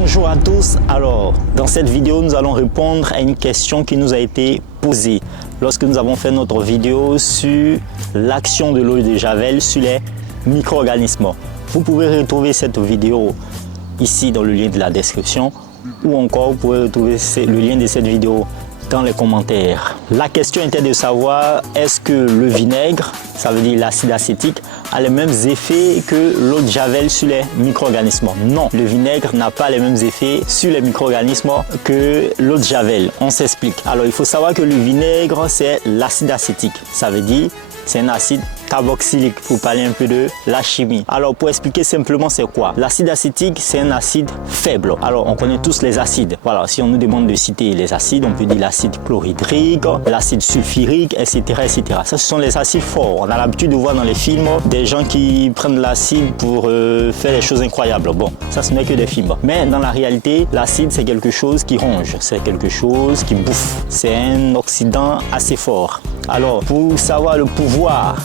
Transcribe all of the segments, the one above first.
Bonjour à tous. Alors, dans cette vidéo, nous allons répondre à une question qui nous a été posée lorsque nous avons fait notre vidéo sur l'action de l'eau de Javel sur les micro-organismes. Vous pouvez retrouver cette vidéo ici dans le lien de la description ou encore vous pouvez retrouver le lien de cette vidéo dans les commentaires. La question était de savoir est-ce que le vinaigre, ça veut dire l'acide acétique, a les mêmes effets que l'eau de Javel sur les micro-organismes. Non, le vinaigre n'a pas les mêmes effets sur les micro-organismes que l'eau de Javel. On s'explique. Alors il faut savoir que le vinaigre c'est l'acide acétique. Ça veut dire c'est un acide carboxylique pour parler un peu de la chimie. Alors pour expliquer simplement c'est quoi? L'acide acétique c'est un acide faible. Alors on connaît tous les acides. Voilà, si on nous demande de citer les acides, on peut dire l'acide chlorhydrique, l'acide sulfurique, etc., etc. Ça ce sont les acides forts. On a l'habitude de voir dans les films des gens qui prennent l'acide pour faire des choses incroyables. Bon, ça ce n'est que des films. Mais dans la réalité, l'acide c'est quelque chose qui ronge, c'est quelque chose qui bouffe. C'est un oxydant assez fort. Alors pour savoir le pouvoir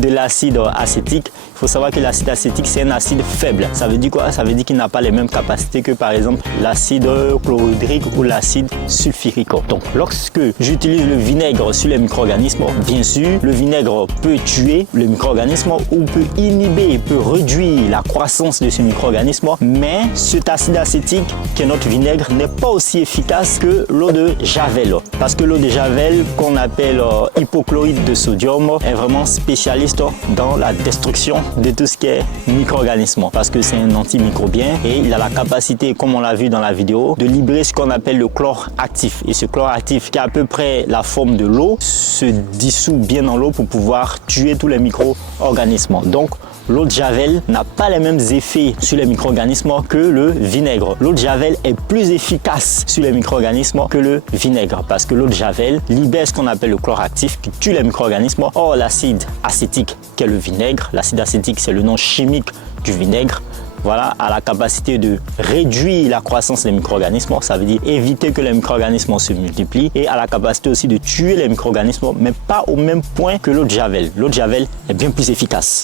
de l'acide acétique, il faut savoir que l'acide acétique c'est un acide faible. Ça veut dire quoi? Ça veut dire qu'il n'a pas les mêmes capacités que par exemple l'acide chlorhydrique ou l'acide sulfurique. Donc lorsque j'utilise le vinaigre sur les micro-organismes, bien sûr le vinaigre peut tuer le micro-organisme ou peut inhiber, peut réduire la croissance de ce micro-organisme, mais cet acide acétique qui est notre vinaigre n'est pas aussi efficace que l'eau de Javel, parce que l'eau de Javel qu'on appelle hypochlorite de sodium est vraiment spécialiste dans la destruction de tout ce qui est micro-organisme, parce que c'est un antimicrobien et il a la capacité, comme on l'a vu dans la vidéo, de libérer ce qu'on appelle le chlore actif. Et ce chlore actif qui a à peu près la forme de l'eau se dissout bien dans l'eau pour pouvoir tuer tous les micro-organismes. Donc l'eau de Javel n'a pas les mêmes effets sur les micro-organismes que le vinaigre. L'eau de Javel est plus efficace sur les micro-organismes que le vinaigre parce que l'eau de Javel libère ce qu'on appelle le chlore actif qui tue les micro-organismes. Or, l'acide acétique qui est le vinaigre, l'acide acétique c'est le nom chimique du vinaigre, voilà, a la capacité de réduire la croissance des micro-organismes, ça veut dire éviter que les micro-organismes se multiplient, et a la capacité aussi de tuer les micro-organismes, mais pas au même point que l'eau de Javel. L'eau de Javel est bien plus efficace.